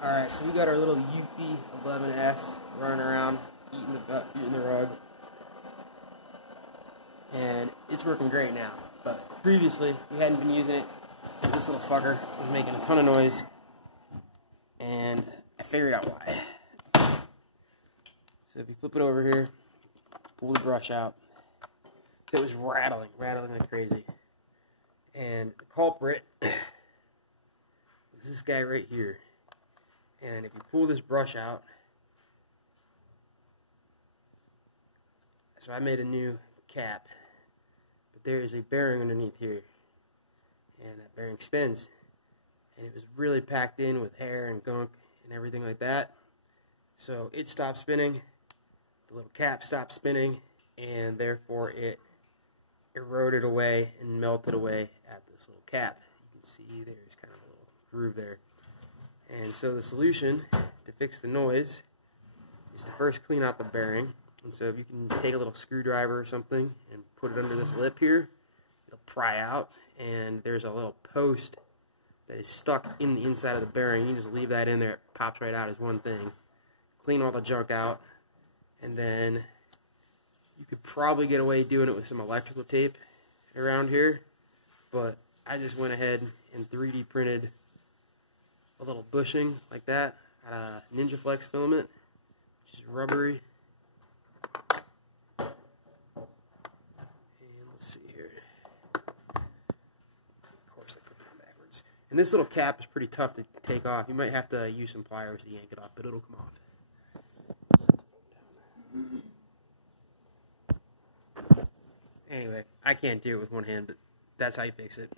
Alright, so we got our little Eufy 11S running around, eating the rug. And it's working great now. But previously, we hadn't been using it. This little fucker was making a ton of noise. And I figured out why. So if you flip it over here, pull the brush out. So it was rattling like crazy. And the culprit is this guy right here. And if you pull this brush out, so I made a new cap, but there is a bearing underneath here, and that bearing spins, and it was really packed in with hair and gunk and everything like that. So it stopped spinning, the little cap stopped spinning, and therefore it eroded away and melted away at this little cap. You can see there's kind of a little groove there. And so the solution to fix the noise is to first clean out the bearing. And so if you can take a little screwdriver or something and put it under this lip here, it'll pry out. And there's a little post that is stuck in the inside of the bearing. You just leave that in there, it pops right out as one thing. Clean all the junk out, and then you could probably get away doing it with some electrical tape around here. But I just went ahead and 3D printed a little bushing like that out of Ninja Flex filament, which is rubbery. And let's see here. Of course, I put it on backwards. And this little cap is pretty tough to take off. You might have to use some pliers to yank it off, but it'll come off. Anyway, I can't do it with one hand, but that's how you fix it.